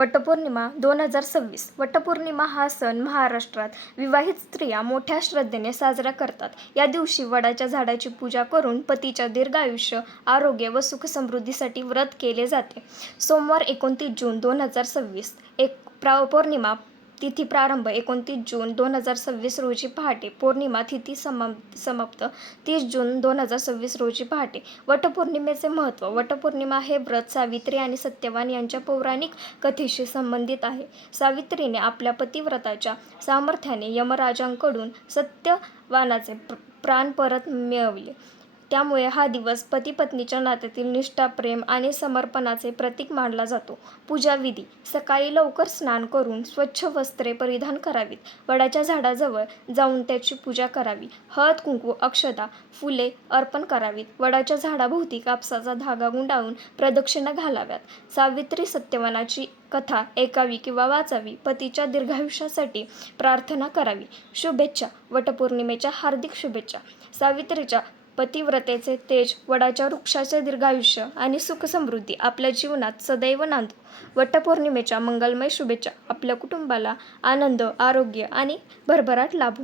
वटपौर्णिमा 2026. वटपौर्णिमा हा सण महाराष्ट्रात विवाहित स्त्रिया मोठ्या श्रद्धेने साजरा करतात. या दिवशी वडाच्या झाडाची पूजा करून पतीच्या दीर्घायुष्य, आरोग्य व सुखसमृद्धीसाठी व्रत केले जाते. सोमवार 29 जून 2026. पौर्णिमा तिथी प्रारंभ 29 जून 2026 रोजी पहाटे. पौर्णिमा तिथी समाप्त 30 जून 2026 रोजी पहाटे. वटपौर्णिमेचे महत्त्व. वटपौर्णिमा हे व्रत सावित्री आणि सत्यवान यांच्या पौराणिक कथेशी संबंधित आहे. सावित्रीने आपल्या पतिव्रताच्या सामर्थ्याने यमराजांकडून सत्यवानाचे प्राण परत मिळवले. त्यामुळे हा दिवस पती-पत्नीच्या नात्यातील निष्ठा, प्रेम आणि समर्पणाचे प्रतीक मानला जातो. पूजा विधी. सकाळी लवकर स्नान करून स्वच्छ वस्त्रे परिधान करावीत. वडाच्या झाडाजवळ जाऊन त्याची पूजा करावी. हळद, कुंकू, अक्षता, फुले अर्पण करावीत. वडाच्या झाडाभोवती कापसाचा धागा गुंडाळून प्रदक्षिणा घालाव्यात. सावित्री सत्यवानाची कथा ऐकावी किंवा वाचावी. पतीच्या दीर्घायुष्यासाठी प्रार्थना करावी. शुभेच्छा. वटपौर्णिमेच्या हार्दिक शुभेच्छा. सावित्रीच्या पतिव्रतेचे तेज, वडाच्या वृक्षाचे दीर्घायुष्य आणि सुखसमृद्धी आपल्या जीवनात सदैव नांदो. वटपौर्णिमेच्या मंगलमय शुभेच्छा. आपल्या कुटुंबाला आनंद, आरोग्य आणि भरभराट लाभो.